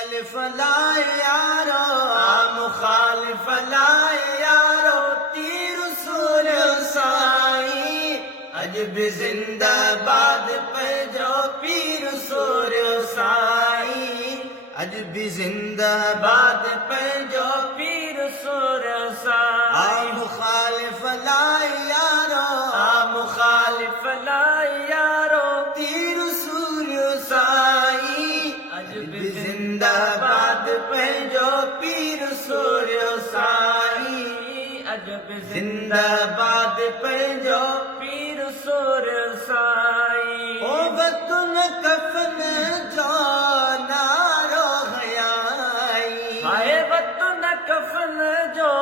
मुखालिफ लाए यारो, मुखालिफ लाए यारो, तीर सूर साई अज भी जिंदाबाद पंहिंजो पीर सूर साई अज भी जिंदाबाद पंहिंजो पीर सूर साई मुखालिफ लाए यारो, मुखालिफ लाए यारो, तीर सूर साई अज भी जिंदाबाद पंहिंजो पीर सूर साई अज भी जिंदाबाद पंहिंजो पीर सूर साई ओ वतन कफन जो नारो हयाई हाय वतन कफन जो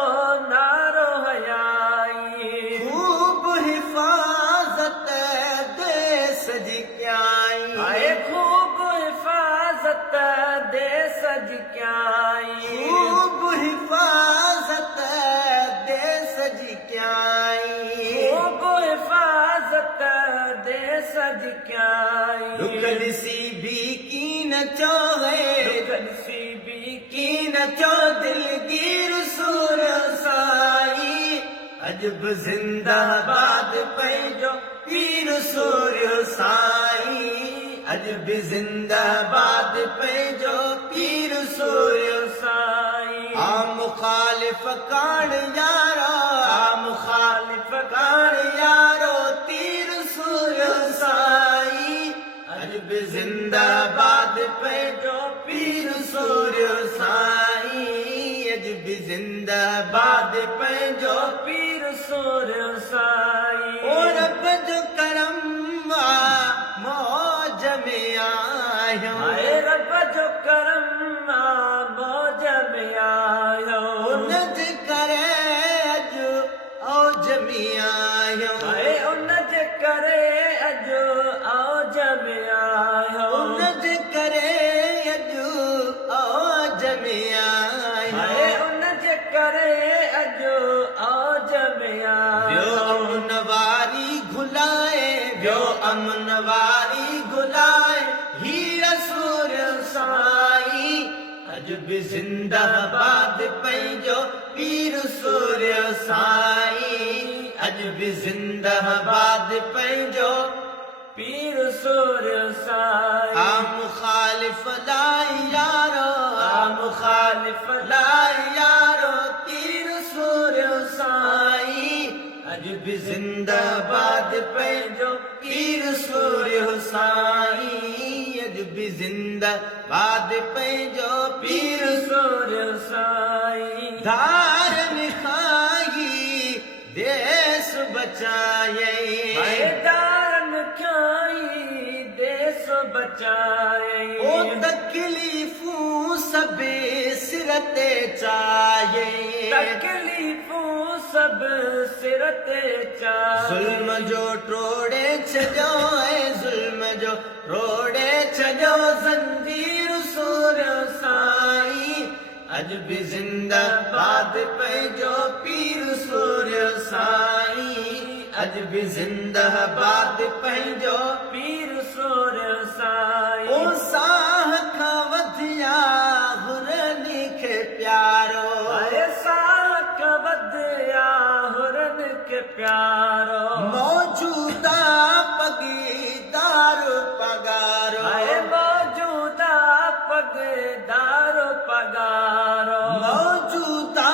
नारो हयाई खूब हिफाजत देश जी क्याई हाय खूब हिफाजत देश जी क्याई खूब हिफाजत देश जी क्याई खूब हिफाजत देश जी क्याई रुकल सी भी की न चोहे रुकल सी भी की न चो दिलगीर सूर साई अजब जिंदाबाद पंहिंजो पीर सूर साई अजब जिंदाबाद पंहिंजो पीर सूर साई मुखालिफ कान यारो, मुखालिफ कान यारो, तीर सूर साई अजब जिंदाबाद पंहिंजो पीर सूर साई अजब जिंदाबाद पंहिंजो पीर सूर साई ओ रब जो करम मौज में आयो हाय रब जो करम मौज में आयो उनज करे अज औज में आयो हाय उनज करे अज औज में आयो उनज करे अज औज में आयो हाय उनज करे अज औज में आयो अमन वारी घुलाए व्यो अमन वारी घुलाए हीर सूर साई अज भी जिंदाबाद पंहिंजो पीर सूर साई अज भी जिंदाबाद पंहिंजो पीर सूर साई मुखालिफ लाए यारो, मुखालिफ लाए यारो, तीर सूर साई अज भी जिंदाबाद पंहिंजो पीर सूर साई अज भी जिंदाबाद पंहिंजो पीर सूर साई धारन खाई देश बचाए धारन खाई देश बचाए ओ तकलीफूं सबे सिर ते चाहे तकलीफूं सब सिर ते चाहे जुल्म जो टोड़े छजो जुल्म जो रोड़े छजो जंजीर सूर साई अज भी जिंदाबाद पंहिंजो पीर सूर साई अज भी जिंदाबाद पंहिंजो पीर सूर साई ओ साह खां वधिया हुरनी खे प्यारो अरे साह खां वधिया हुरनी खे प्यारो मौजूदा पगीदार पगारो अरे मौजूदा पगीदार पगारो मौजूदा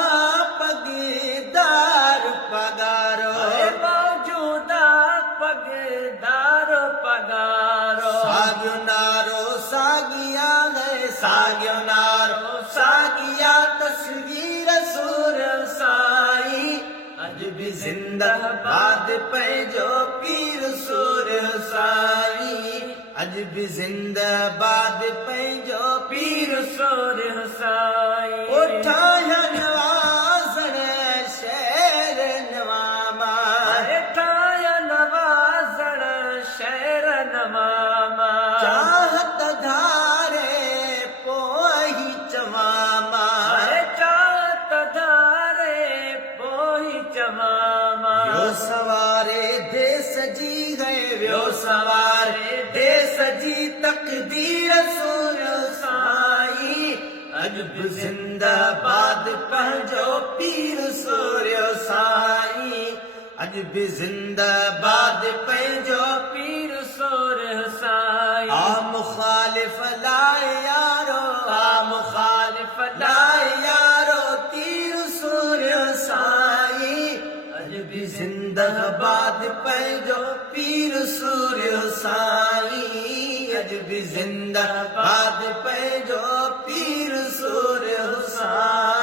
पगीदार पगारो अरे मौजूदा पगीदार पगारो सागियो नारो सागिया है सागियो नारो सागिया तस्वीर सूर साई अज भी जिंदाबाद पंहिंजो पीर सूर साई अज भी जिंदाबाद पंहिंजो पीर सूर साई उठाया नवाज़ण शहर नवामा उठाया नवाज़ण शहर नवामा चाहत धारे पोही चवामा चाहत धारे पोही चवामा व्यो सवारे देश जी गए व्यो सवारे देश जी तकदीर सूर साई अज बि जिंदाबाद पंहिंजो पीर सूर्य साईं, अज बि जिंदाबाद पंहिंजो पीर सूर्य साईं। आ मुखालिफ लाए यारो, आ मुखालिफ लाए यारो तीर सूर्य साईं, अज बि जिंदाबाद पंहिंजो पीर सूर्य साईं, अज बि जिंदाबाद पंहिंजो पीर सूर्य साईं।